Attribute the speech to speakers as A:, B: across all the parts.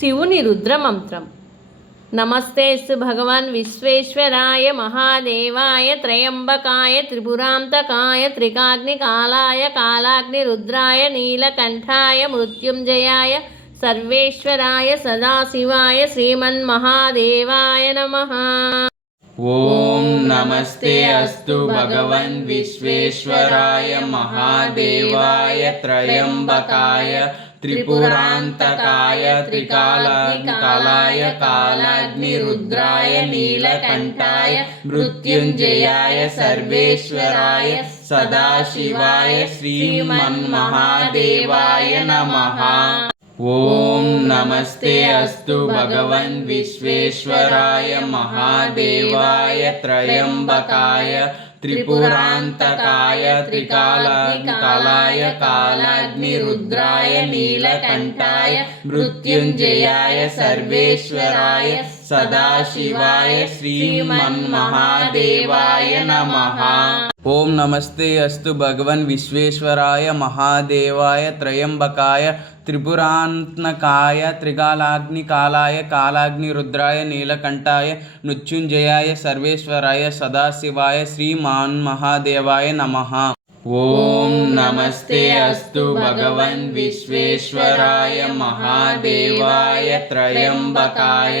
A: శివుని రుద్రమంత్రం. నమస్తేస్తు భగవాన్ విశ్వేశ్వరాయ మహాదేవాయ త్రయంబకాయ త్రిపురాంతకాయ త్రికాగ్నికాలాయ కాలాగ్ని రుద్రాయ నీలకంఠాయ మృత్యుంజయాయ సర్వేశ్వరాయ సదాశివాయ శ్రీమన్మహాదేవాయ నమ.
B: ఓం నమస్తే అస్తు భగవన్ విశ్వేశ్వరాయ మహాదేవాయ త్రయంబకాయ त्रिपुरान्तकाय त्रिकालाय कालाग्निरुद्राय नीलकण्ठाय मृत्युञ्जयाय सर्वेश्वराय सदाशिवाय श्रीमन्महादेवाय नमः। ॐ नमस्ते अस्तु भगवन् विश्वेश्वराय महादेवाय त्रयम्बकाय త్రయంబకాయ త్రిపురాంతకాయ త్రికాలాయ కాలాగ్ని రుద్రాయ నీలకంఠాయ మృత్యుంజయాయ సర్వేశ్వరాయ సదాశివాయ శ్రీమన్మహాదేవాయ నమః ఓం నమస్తే అస్తు భగవన్ విశ్వేశ్వరాయ మహాదేవాయ త్రయంబకాయ త్రిపురాంతకాయ త్రికాలాగ్ని కాలాయ కాలాగ్ని రుద్రాయ నీలకంఠాయ మృత్యుంజయాయ సర్వేశ్వరాయ సదాశివాయ శ్రీమాన్ మహాదేవాయ నమః. ఓం నమస్తే అస్తు భగవన్ విశ్వేశ్వరాయ మహాదేవాయ త్రయంబకాయ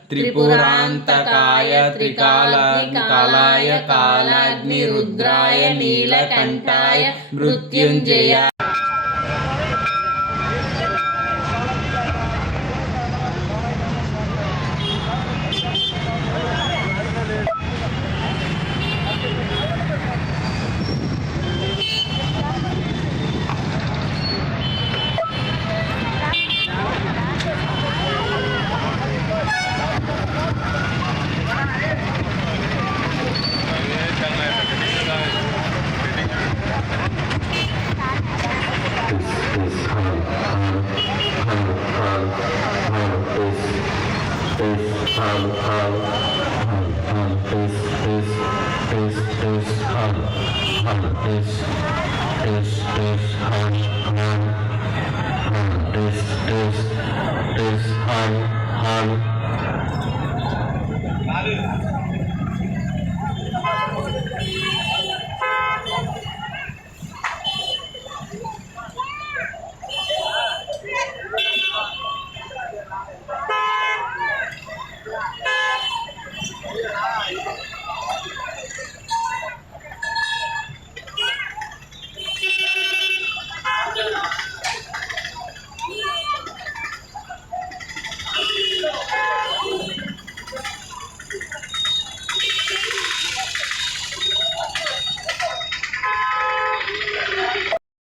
B: విశ్వేశ్వరాయ మహాదేవాయ త్రయంబకాయ త్రిపురాంతకాయ త్రికాలాయ is is is is
C: is